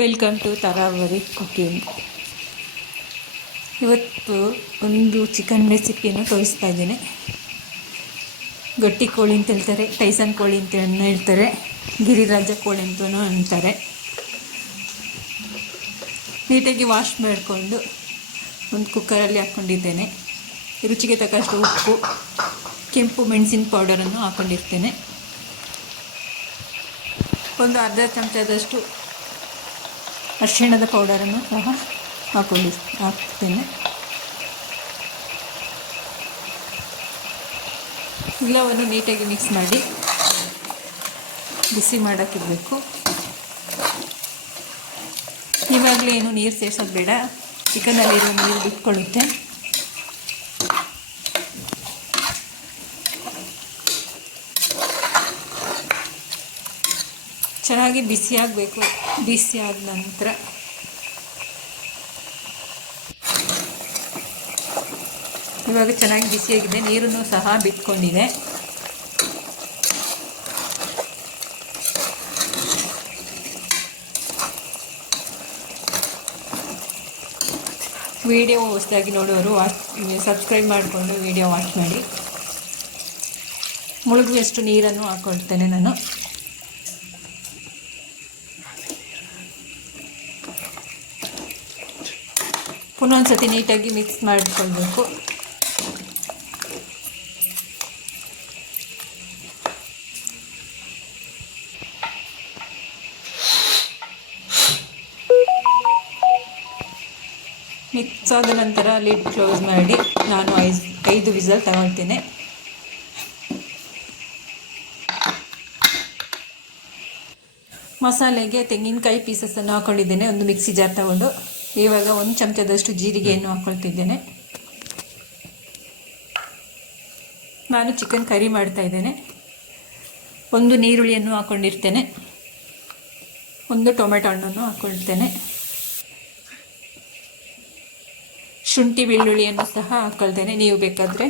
Welcome to ತರಾವರಿ cooking. ಇವತ್ತು ಒಂದು chicken ರೆಸಿಪಿಯನ್ನು ತೋರಿಸ್ತಾ ಇದ್ದೇನೆ. ಗಟ್ಟಿ ಕೋಳಿ ಅಂತ ಹೇಳ್ತಾರೆ, ಟೈಸನ್ ಕೋಳಿ ಅಂತ ಹೇಳ್ತಾರೆ, ಗಿರಿರಾಜ ಕೋಳಿ ಅಂತಲೂ ಅಂತಾರೆ. ನೀಟಾಗಿ ವಾಶ್ ಮಾಡಿಕೊಂಡು ಒಂದು ಕುಕ್ಕರಲ್ಲಿ ಹಾಕ್ಕೊಂಡಿದ್ದೇನೆ. ರುಚಿಗೆ ತಕ್ಕಷ್ಟು ಉಪ್ಪು, ಕೆಂಪು ಮೆಣಸಿನ ಪೌಡರನ್ನು ಹಾಕ್ಕೊಂಡಿರ್ತೇನೆ. ಒಂದು ಅರ್ಧ ಚಮಚದಷ್ಟು ಅರಿಶಿಣದ ಪೌಡರನ್ನು ಸಹ ಹಾಕ್ತೇನೆ. ಎಲ್ಲವನ್ನು ನೀಟಾಗಿ ಮಿಕ್ಸ್ ಮಾಡಿ ಬಿಸಿ ಮಾಡೋಕ್ಕಿರಬೇಕು. ಇವಾಗಲೇ ಏನು ನೀರು ಸೇರಿಸೋದು ಬೇಡ, ಚಿಕನಲ್ಲಿರೋ ನೀರು ಬಿಟ್ಕೊಳ್ಳುತ್ತೆ. ಚೆನ್ನಾಗಿ ಬಿಸಿ ಆಗಬೇಕು. ಬಿಸಿ ಆದ ನಂತರ ಇವಾಗ ಚೆನ್ನಾಗಿ ಬಿಸಿಯಾಗಿದೆ, ನೀರನ್ನು ಸಹ ಬಿಟ್ಕೊಂಡಿದೆ. ವಿಡಿಯೋ ಹೊಸದಾಗಿ ನೋಡೋರು ಸಬ್ಸ್ಕ್ರೈಬ್ ಮಾಡಿಕೊಂಡು ವಿಡಿಯೋ ವಾಚ್ ಮಾಡಿ. ಮುಳುಗುವಷ್ಟು ನೀರನ್ನು ಹಾಕ್ಕೊಳ್ತೇನೆ ನಾನು. ಪುನಃ ಒಂದು ಸತಿ ನೀಟಾಗಿ ಮಿಕ್ಸ್ ಮಾಡಿಕೊಳ್ಬೇಕು. ಮಿಕ್ಸ್ ಆದ ನಂತರ ಲಿಡ್ ಕ್ಲೋಸ್ ಮಾಡಿ ನಾನು 5 ವಿಸಲ್ ತಗೊಳ್ತೇನೆ. ಮಸಾಲೆಗೆ ತೆಂಗಿನಕಾಯಿ ಪೀಸಸನ್ನು ಹಾಕ್ಕೊಂಡಿದ್ದೇನೆ. ಒಂದು ಮಿಕ್ಸಿ ಜಾರ್ ತಗೊಂಡು ಇವಾಗ 1 ಚಮಚದಷ್ಟು ಜೀರಿಗೆಯನ್ನು ಹಾಕ್ಕೊಳ್ತಿದ್ದೇನೆ. ನಾನು ಚಿಕನ್ ಕರಿ ಮಾಡ್ತಾ ಇದ್ದೇನೆ. 1 ನೀರುಳ್ಳಿಯನ್ನು ಹಾಕ್ಕೊಂಡಿರ್ತೇನೆ. 1 ಟೊಮೆಟೊ ಹಣ್ಣನ್ನು ಹಾಕ್ಕೊಳ್ತೇನೆ. ಶುಂಠಿ ಬೆಳ್ಳುಳ್ಳಿಯನ್ನು ಸಹ ಹಾಕ್ಕೊಳ್ತೇನೆ. ನೀವು ಬೇಕಾದರೆ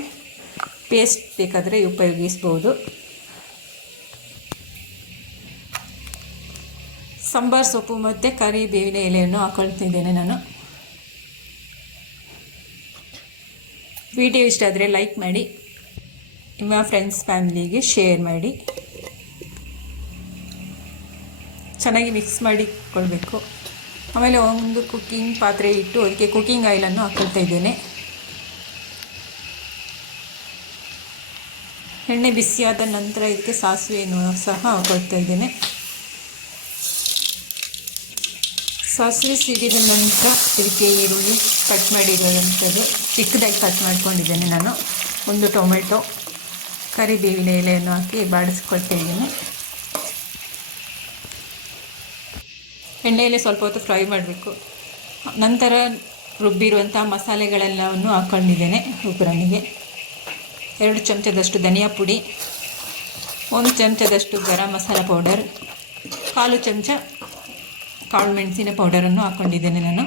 ಪೇಸ್ಟ್ ಬೇಕಾದರೆ ಉಪಯೋಗಿಸ್ಬೋದು. ಸಾಂಬಾರು ಸೊಪ್ಪು ಮತ್ತು ಕರಿಬೇವಿನ ಎಲೆಯನ್ನು ಹಾಕ್ಕೊಳ್ತಿದ್ದೇನೆ ನಾನು. ವಿಡಿಯೋ ಇಷ್ಟ ಆದರೆ ಲೈಕ್ ಮಾಡಿ, ನಿಮ್ಮ ಫ್ರೆಂಡ್ಸ್ ಫ್ಯಾಮಿಲಿಗೆ ಶೇರ್ ಮಾಡಿ. ಚೆನ್ನಾಗಿ ಮಿಕ್ಸ್ ಮಾಡಿಕೊಳ್ಬೇಕು. ಆಮೇಲೆ ಒಂದು ಕುಕ್ಕಿಂಗ್ ಪಾತ್ರೆ ಇಟ್ಟು ಅದಕ್ಕೆ ಕುಕ್ಕಿಂಗ್ ಆಯಿಲನ್ನು ಹಾಕ್ಕೊಳ್ತಾ ಇದ್ದೇನೆ. ಎಣ್ಣೆ ಬಿಸಿಯಾದ ನಂತರ ಇದಕ್ಕೆ ಸಾಸಿವೆಯನ್ನು ಸಹ ಹಾಕ್ಕೊಳ್ತಾ ಇದ್ದೇನೆ. ಸಾಸಿವೆ ಸಿಡಿದ ನಂತರ ಇದಕ್ಕೆ ಈರುಳ್ಳಿ ಕಟ್ ಮಾಡಿರೋವಂಥದ್ದು ಚಿಕ್ಕದಾಗಿ ಕಟ್ ಮಾಡ್ಕೊಂಡಿದ್ದೇನೆ ನಾನು. 1 ಟೊಮೆಟೊ, ಕರಿಬೇವಿನ ಎಲೆಯನ್ನು ಹಾಕಿ ಬಾಡಿಸ್ಕೊಳ್ತಾ ಇದ್ದೀನಿ. ಎಣ್ಣೆಯಲ್ಲಿ ಸ್ವಲ್ಪ ಹೊತ್ತು ಫ್ರೈ ಮಾಡಬೇಕು. ನಂತರ ರುಬ್ಬಿರುವಂಥ ಮಸಾಲೆಗಳೆಲ್ಲವನ್ನು ಹಾಕ್ಕೊಂಡಿದ್ದೇನೆ. ಒಗ್ಗರಣೆಗೆ 2 ಚಮಚದಷ್ಟು ಧನಿಯಾ ಪುಡಿ, 1 ಚಮಚದಷ್ಟು ಗರಂ ಮಸಾಲ ಪೌಡರ್, 1/4 ಚಮಚ ಕಾಳು ಮೆಣಸಿನ ಪೌಡರನ್ನು ಹಾಕ್ಕೊಂಡಿದ್ದೇನೆ ನಾನು.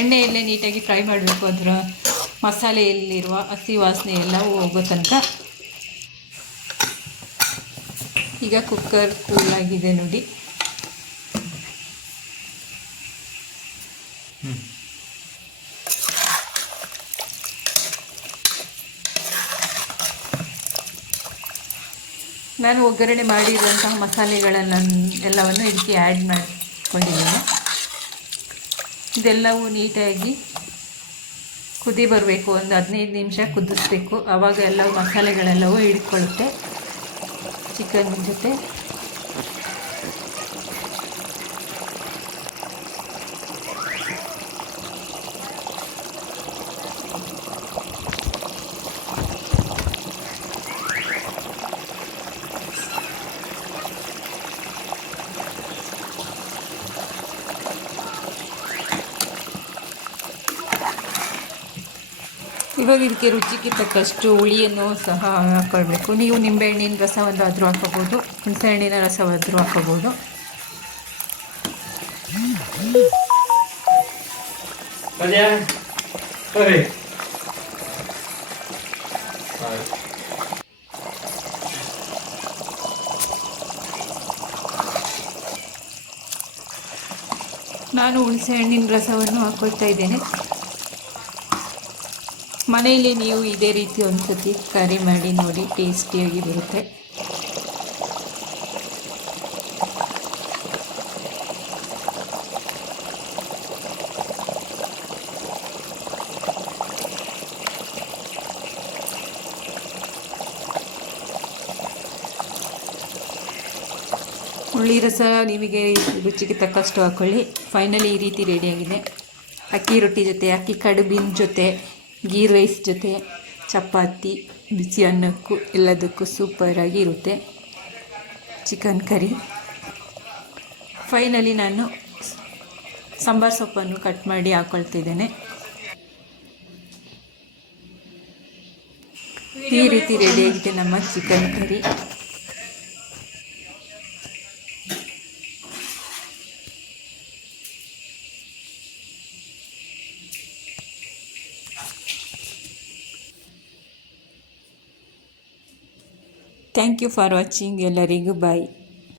ಎಣ್ಣೆಯಲ್ಲೇ ನೀಟಾಗಿ ಫ್ರೈ ಮಾಡಬೇಕು. ಅದರ ಮಸಾಲೆಯಲ್ಲಿರುವ ಹಸಿ ವಾಸನೆ ಎಲ್ಲವೂ ಹೋಗೋ ತನಕ. ಈಗ ಕುಕ್ಕರ್ ಕೂಲಾಗಿದೆ ನೋಡಿ. ನಾನು ಒಗ್ಗರಣೆ ಮಾಡಿರುವಂತಹ ಎಲ್ಲವನ್ನು ಇದಕ್ಕೆ ಆ್ಯಡ್ ಮಾಡಿಕೊಂಡಿದ್ದೇನೆ. ಇದೆಲ್ಲವೂ ನೀಟಾಗಿ ಕುದಿ ಬರಬೇಕು. ಒಂದು 15 ನಿಮಿಷ ಕುದಿಸ್ಬೇಕು. ಆವಾಗ ಎಲ್ಲವೂ ಮಸಾಲೆಗಳೆಲ್ಲವೂ ಹಿಡ್ಕೊಳ್ಳುತ್ತೆ ಚಿಕನ್ ಜೊತೆ. ಇವಾಗ ಇದಕ್ಕೆ ರುಚಿಗೆ ತಕ್ಕಷ್ಟು ಹುಳಿಯನ್ನು ಸಹ ಹಾಕ್ಕೊಳ್ಬೇಕು. ನೀವು ನಿಂಬೆಹಣ್ಣಿನ ರಸವನ್ನಾದರೂ ಹಾಕೋಬೋದು, ಹುಣಸೆಹಣ್ಣಿನ ರಸವಾದರೂ ಹಾಕೋಬೋದು. ನಾನು ಹುಣಸೆ ಹಣ್ಣಿನ ರಸವನ್ನು ಹಾಕ್ಕೊಳ್ತಾ ಇದ್ದೇನೆ. ಮನೆಯಲ್ಲಿ ನೀವು ಇದೇ ರೀತಿ ಒಂದು ಸತಿ ಕರಿ ಮಾಡಿ ನೋಡಿ, ಟೇಸ್ಟಿಯಾಗಿ ಬರುತ್ತೆ. ಹುಳಿ ರಸ ನಿಮಗೆ ರುಚಿಗೆ ತಕ್ಕಷ್ಟು ಹಾಕ್ಕೊಳ್ಳಿ. ಫೈನಲಿ ಈ ರೀತಿ ರೆಡಿಯಾಗಿದೆ. ಅಕ್ಕಿ ರೊಟ್ಟಿ ಜೊತೆ, ಅಕ್ಕಿ ಕಡುಬಿನ ಜೊತೆ, ಗೀ ರೈಸ್ ಜೊತೆ, ಚಪಾತಿ, ಬಿಸಿ ಅನ್ನಕ್ಕೂ ಎಲ್ಲದಕ್ಕೂ ಸೂಪರಾಗಿ ಇರುತ್ತೆ ಚಿಕನ್ ಕರಿ. ಫೈನಲಿ ನಾನು ಸಾಂಬಾರು ಸೊಪ್ಪನ್ನು ಕಟ್ ಮಾಡಿ ಹಾಕ್ಕೊಳ್ತಿದ್ದೇನೆ. ಈ ರೀತಿ ರೆಡಿಯಾಗಿದೆ ನಮ್ಮ chicken curry. Thank you for watching. ಎಲ್ಲರಿಗೂ ಬಾಯ್.